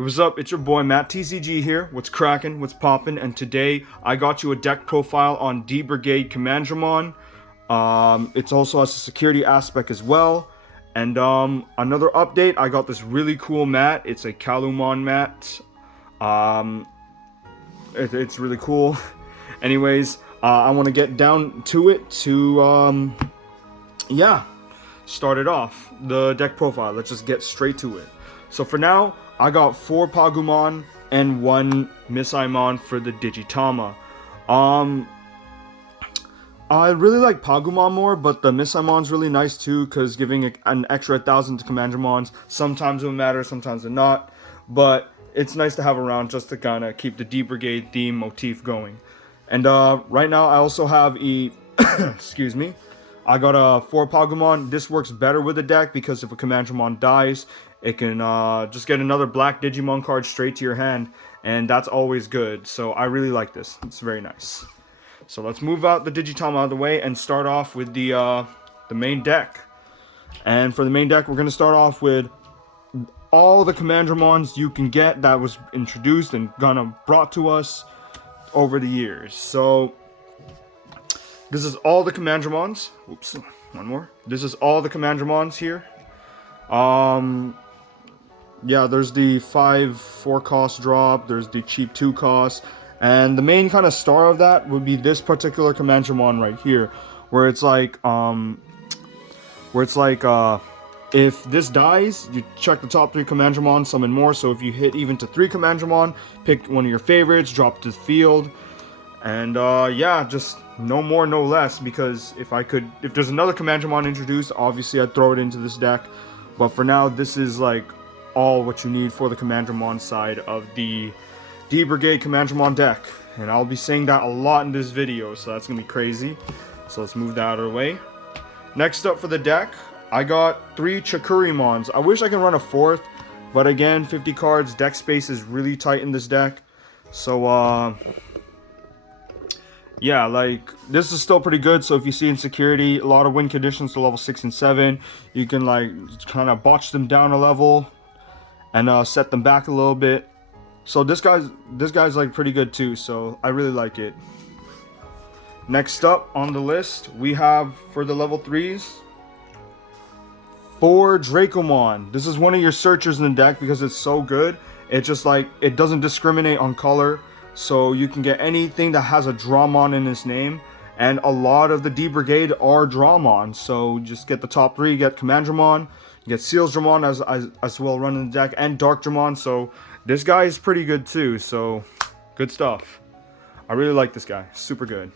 Hey, what's up? It's your boy MatteTCG here. What's cracking? What's poppin'? And today I got you a deck profile on D-Brigade Commandramon. It's also has a security aspect as well. And another update, I got this really cool mat. It's a Kalumon mat. It's really cool. Anyways, I want to get down to it to start it off. The deck profile. Let's just get straight to it. So for now, I got 4 Pagumon and 1 Misaimon for the Digitama. I really like Pagumon more, but the Misaimon's really nice too, because giving an extra 1,000 to Commandramons, sometimes it will matter, sometimes it not. But it's nice to have around just to kind of keep the D-Brigade theme motif going. And right now I also have excuse me, I got a 4 Pagumon. This works better with the deck because if a Commandramon dies, it can just get another black Digimon card straight to your hand, and that's always good. So I really like this. It's very nice. So let's move out the Digitama out of the way and start off with the main deck. And for the main deck, we're going to start off with all the Commandramons you can get that was introduced and brought to us over the years. So this is all the Commandramons. Oops, one more. This is all the Commandramons here. Yeah, there's the 4 cost drop, there's the cheap 2 cost, and the main kind of star of that would be this particular Commandramon right here, where it's like, if this dies, you check the top 3 Commandramon, summon more, so if you hit even to 3 Commandramon, pick one of your favorites, drop it to the field, and yeah, just no more, no less, because if there's another Commandramon introduced, obviously I'd throw it into this deck, but for now, this is like all what you need for the Commandramon side of the D-Brigade Commandramon deck. And I'll be saying that a lot in this video, so that's gonna be crazy. So let's move that out of the way. Next up for the deck, I got 3 Chikurimons. I wish I could run a 4th, but again, 50 cards, deck space is really tight in this deck. So yeah, like, this is still pretty good. So if you see insecurity, a lot of win conditions to level 6 and 7, you can like kind of botch them down a level and set them back a little bit. So this guy's like pretty good too, so I really like it. Next up on the list, we have for the level 3s 4 Dracomon. This is one of your searchers in the deck because it's so good. It just like, it doesn't discriminate on color, so you can get anything that has a Dramon in its name, and a lot of the D-Brigade are Dramon. So just get the top 3, get Commandramon, you get Sealsdramon as well run in the deck, and Darkdramon. So this guy is pretty good too, so good stuff. I really like this guy, super good.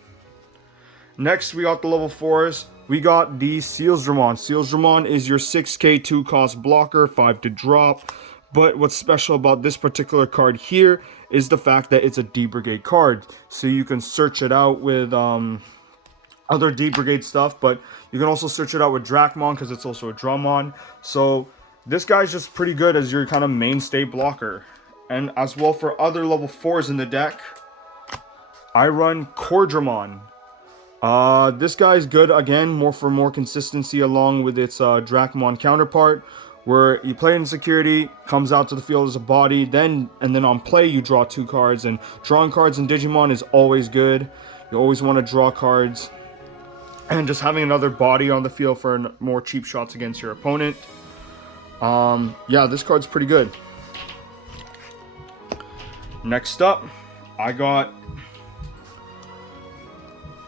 Next, we got the level 4s. We got the Sealsdramon. Sealsdramon is your 6k 2 cost blocker, 5 to drop. But what's special about this particular card here is the fact that it's a D-Brigade card. So you can search it out with other D-Brigade stuff, but you can also search it out with Dracmon because it's also a Dramon. So this guy's just pretty good as your kind of mainstay blocker. And as well for other level 4s in the deck, I run Commandramon. This guy's good again, for more consistency along with its Dracmon counterpart, where you play in security, comes out to the field as a body, and then on play you draw 2 cards, and drawing cards in Digimon is always good. You always want to draw cards, and just having another body on the field for more cheap shots against your opponent. Yeah, this card's pretty good. Next up, I got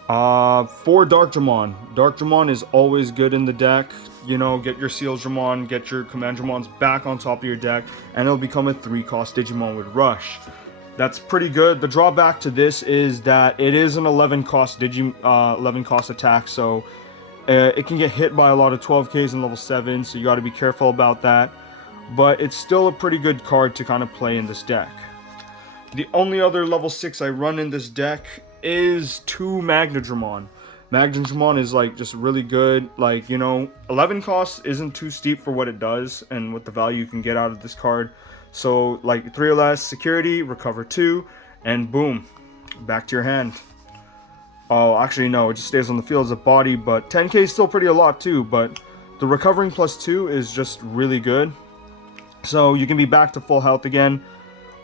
4 Darkdramon. Darkdramon is always good in the deck. You know, get your Sealsdramon, get your Commandramons back on top of your deck, and it'll become a 3 cost Digimon with Rush. That's pretty good. The drawback to this is that it is an 11 cost attack, so it can get hit by a lot of 12Ks in level 7, so you got to be careful about that. But it's still a pretty good card to kind of play in this deck. The only other level 6 I run in this deck is 2 Magnadramon. Magnadramon is like just really good. Like, you know, 11 costs isn't too steep for what it does and what the value you can get out of this card. So like 3 or less, security, recover 2, and boom, back to your hand. Oh, actually no, it just stays on the field as a body, but 10k is still pretty a lot too, but the recovering +2 is just really good. So you can be back to full health again,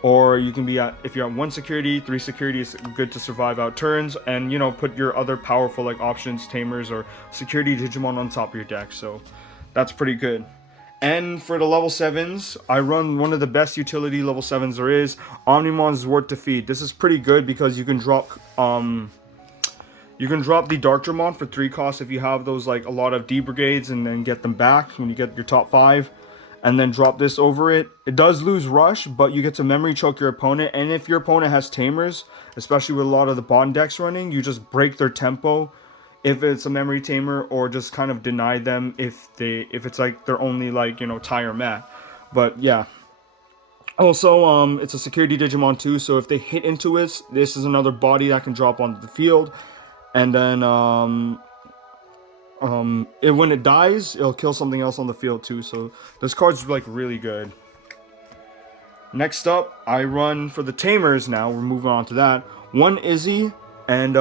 or you can be at, if you're at 1 security, 3 security is good to survive out turns, and you know, put your other powerful like options, tamers, or security Digimon on top of your deck. So that's pretty good. And for the level 7s, I run one of the best utility level 7s there is, Omnimon's Ward to Feed. This is pretty good because you can drop the Darkdramon for 3 costs if you have those, like a lot of D-Brigades, and then get them back when you get your top 5. And then drop this over it. It does lose rush, but you get to memory choke your opponent. And if your opponent has tamers, especially with a lot of the bond decks running, you just break their tempo if it's a memory tamer, or just kind of deny them if it's like they're only like, you know, tie or mat. But yeah. Also, it's a security Digimon too, so if they hit into it, this is another body that can drop onto the field. And then when it dies, it'll kill something else on the field too. So this card's like really good. Next up, I run for the tamers now. We're moving on to that. 1 Izzy and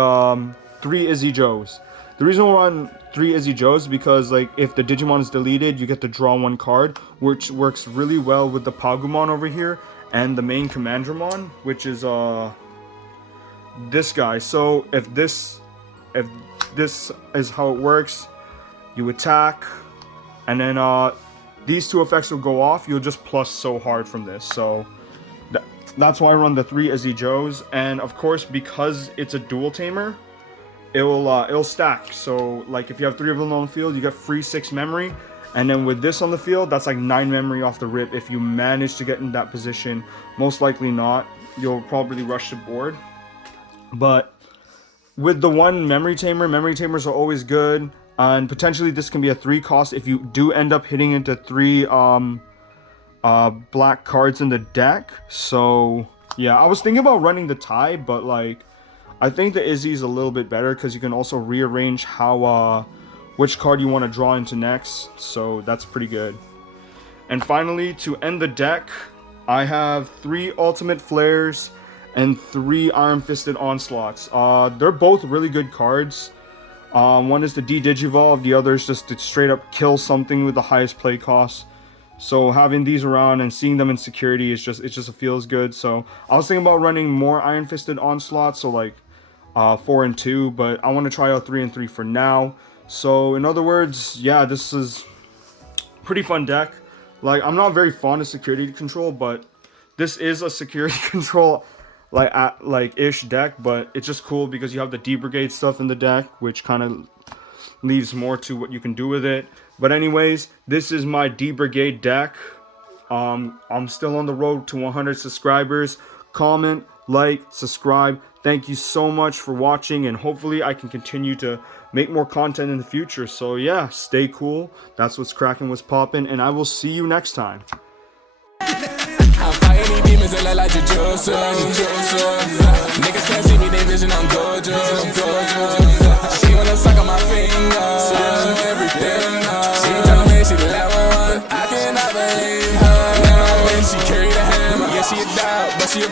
3 Izzy Joes. The reason we run 3 Izzy Joes is because, like, if the Digimon is deleted, you get to draw 1 card, which works really well with the Pagumon over here and the main Commandramon, which is this guy. So if this is how it works, you attack, and then these 2 effects will go off. You'll just plus so hard from this. So that's why I run the 3 Izzy Joes. And of course, because it's a dual tamer, it'll stack. So like if you have 3 of them on the field, you get free 6 memory. And then with this on the field, that's like 9 memory off the rip if you manage to get in that position. Most likely not. You'll probably rush the board. But with the 1 memory tamers are always good. And potentially this can be a 3 cost if you do end up hitting into 3 black cards in the deck. So yeah, I was thinking about running the tie, but like I think the Izzy is a little bit better because you can also rearrange how which card you want to draw into next. So that's pretty good. And finally, to end the deck, I have 3 Ultimate Flares and 3 Iron Fisted Onslaughts. They're both really good cards. One is the D-Digivolve, the other is just to straight up kill something with the highest play cost. So having these around and seeing them in security is just, it just feels good. So I was thinking about running more Iron Fisted Onslaughts, so like 4 and 2, but I want to try out 3 and 3 for now. So in other words, yeah, this is pretty fun deck. Like, I'm not very fond of security control, but this is a security control like ish deck, but it's just cool because you have the D-Brigade stuff in the deck, which kind of leaves more to what you can do with it. But anyways, this is my D-Brigade deck. I'm still on the road to 100 subscribers. Comment, like, subscribe. Thank you so much for watching, and hopefully I can continue to make more content in the future. So yeah, stay cool. That's what's cracking, what's popping, and I will see you next time. I'm fighting demons that look like Jujutsu. Niggas can't see me, they vision, I'm gorgeous. She wanna suck on my fingers, everything. She told me she the level 1, I cannot believe her. Now my bitch, she carry the hammer. Yeah, she a dog, but she a